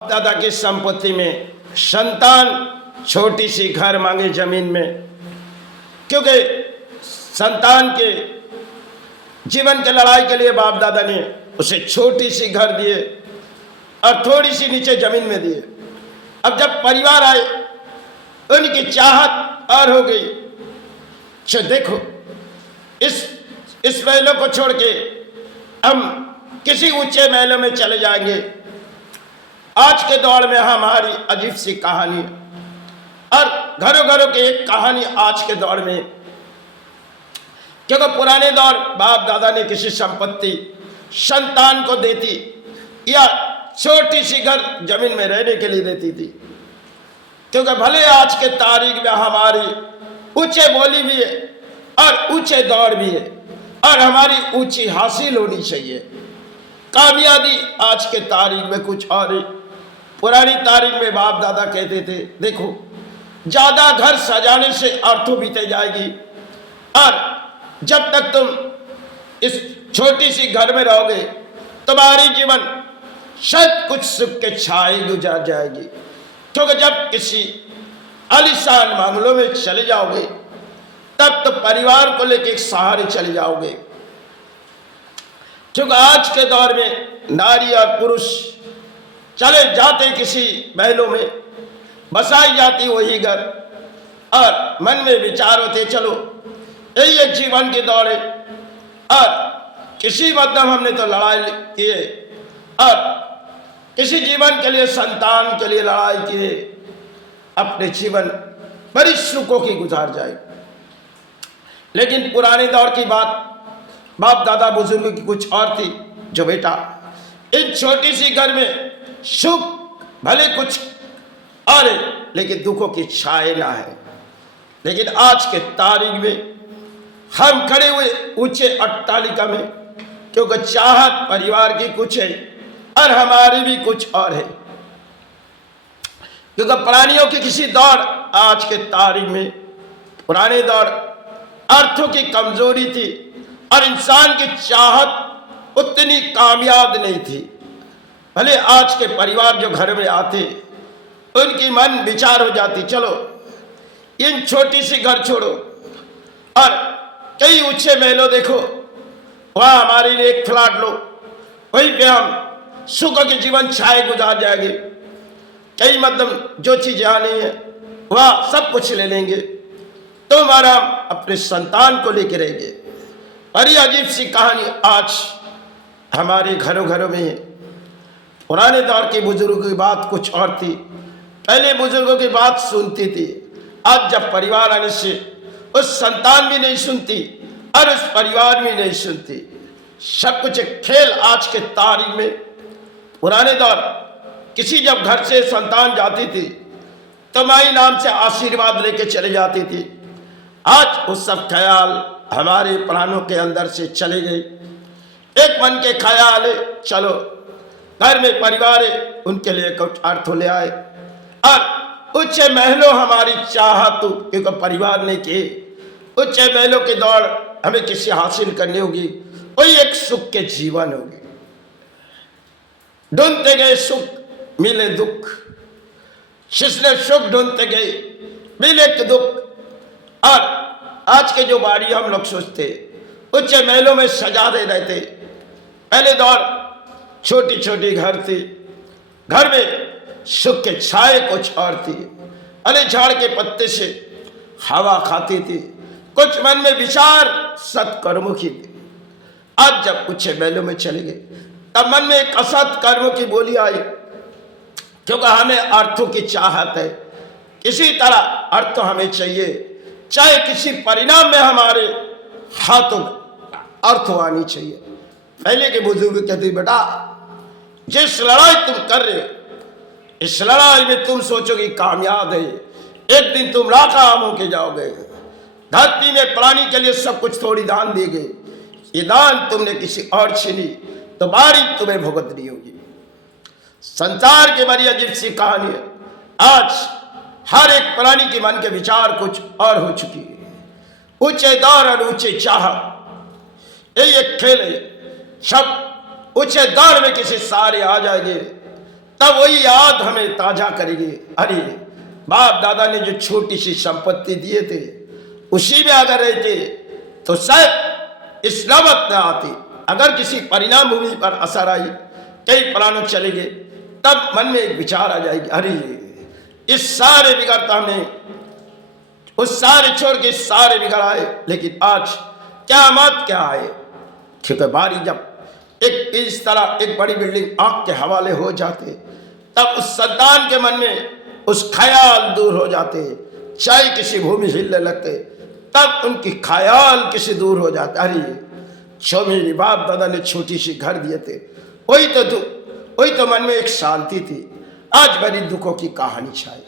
दादा की संपत्ति में संतान छोटी सी घर मांगे जमीन में, क्योंकि संतान के जीवन के लड़ाई के लिए बाप दादा ने उसे छोटी सी घर दिए और थोड़ी सी नीचे जमीन में दिए। अब जब परिवार आए उनकी चाहत और हो गई। देखो इस महलों को छोड़ के हम किसी ऊंचे महलों में चले जाएंगे। आज के दौर में हमारी अजीब सी कहानी और घरों घरों की एक कहानी आज के दौर में, क्योंकि पुराने दौर बाप दादा ने किसी संपत्ति संतान को देती या छोटी सी घर जमीन में रहने के लिए देती थी, क्योंकि भले आज के तारीख में हमारी ऊंचे बोली भी है और ऊंचे दौर भी है और हमारी ऊंची हासिल होनी चाहिए। कामयाबी आज के तारीख में कुछ और है। पुरानी तारीख में बाप दादा कहते थे, देखो ज्यादा घर सजाने से अर्थों बीते जाएगी और जब तक तुम इस छोटी सी घर में रहोगे तुम्हारी जीवन शायद कुछ सुख के छाए गुजार जाएगी, क्योंकि जब किसी आलीशान मामलों में चले जाओगे तब तो परिवार को लेकर एक सहारे चले जाओगे। क्योंकि आज के दौर में नारी और पुरुष चले जाते किसी महलों में, बसाई जाती वही घर और मन में विचार होते चलो यही एक जीवन के दौर है और किसी मतलब हमने तो लड़ाई किए और किसी जीवन के लिए संतान के लिए लड़ाई किए, अपने जीवन बड़ी सुखों की गुजार जाए। लेकिन पुराने दौर की बात बाप दादा बुजुर्ग की कुछ और थी, जो बेटा इन छोटी सी घर में सुख भले कुछ और है लेकिन दुखों की छाए ना है। लेकिन आज के तारीख में हम खड़े हुए ऊंचे अट्टालिका में, क्योंकि चाहत परिवार की कुछ है और हमारी भी कुछ और है। क्योंकि प्राणियों की किसी दौर आज के तारीख में पुराने दौर अर्थों की कमजोरी थी और इंसान की चाहत उतनी कामयाब नहीं थी। भले आज के परिवार जो घर में आते उनकी मन विचार हो जाती, चलो इन छोटी सी घर छोड़ो और कई ऊंचे महलों देखो, वहां हमारे लिए एक फ्लैट लो, वहीं पे हम सुख के जीवन छाए गुजार जाएंगे। कई मतलब जो चीजें आनी है वह सब कुछ ले लेंगे, तो हमारा अपने संतान को लेके रहेंगे। बड़ी अजीब सी कहानी आज हमारे घरों घरों में है। पुराने दौर के बुजुर्गों की बात कुछ और थी, पहले बुजुर्गों की बात सुनती थी। आज जब परिवार आने से उस संतान भी नहीं सुनती और उस परिवार भी नहीं सुनती, सब कुछ एक खेल आज के तारीख में। पुराने दौर किसी जब घर से संतान जाती थी तो माई नाम से आशीर्वाद लेके चले जाती थी। आज वो सब ख्याल हमारे प्राणों के अंदर से चले गए। एक मन के ख्याल है, चलो घर में परिवार है उनके लिए कुछ अर्थ ले आए और ऊंचे महलों हमारी चाहत, क्योंकि परिवार ने किए ऊंचे महलों के दौड़ हमें किसी हासिल करनी होगी, वही एक सुख के जीवन होगी। ढूंढते गए सुख मिले दुख, जिसने सुख ढूंढते गए मिले दुख। और आज के जो बाड़ी हम लोग सोचते ऊंचे महलों में सजा दे रहते, पहले दौर छोटी छोटी घर थी, घर में सुख के छाए कुछ और थी, अले झाड़ के पत्ते से हवा खाती थी, कुछ मन में विचार सत्कर्मों थी। आज जब ऊंचे महलों में चले गए तब मन में एक असत कर्मों की बोली आई, क्योंकि हमें अर्थों की चाहत है, किसी तरह अर्थ हमें चाहिए, चाहे किसी परिणाम में हमारे हाथों अर्थ आनी चाहिए। पहले के बुजुर्ग कहते, बेटा जिस लड़ाई तुम कर रहे हो इस लड़ाई में तुम सोचोगे कामयाब है, एक दिन तुम नाकाम होके जाओगे। धरती में प्राणी के लिए सब कुछ थोड़ी दान दी गई, ये दान तुमने किसी और छीनी तो बारी तुम्हें भुगतनी होगी। संसार की बड़ी अजीब सी कहानी है। आज हर एक प्राणी के मन के विचार कुछ और हो चुकी है। ऊंचे दौर और ऊंचे चाह, यही एक खेल है। सब ऊंचे दौर में किसी सारे आ जाएंगे तब वही याद हमें ताजा करेगी, अरे बाप दादा ने जो छोटी सी संपत्ति दिए थे उसी में अगर रहते तो शायद इस नौबत न आती। अगर किसी परिणाम भूमि पर असर आई, कई प्राणों चले गए, तब मन में एक विचार आ जाएगी, अरे इस सारे बिगड़ता हमने उस सारे छोड़ के सारे बिगड़ आए, लेकिन आज क़यामत क्या आए। क्योंकि बारी जब एक इस तरह एक बड़ी बिल्डिंग आग के हवाले हो जाते, तब उस संतान के मन में उस ख्याल दूर हो जाते, चाहे किसी भूमि हिलने लगते तब उनकी ख्याल किसी दूर हो जाता। अरे जो मेरे बाप दादा ने छोटी सी घर दिए थे, वही तो मन में एक शांति थी, आज बड़ी दुखों की कहानी छाई।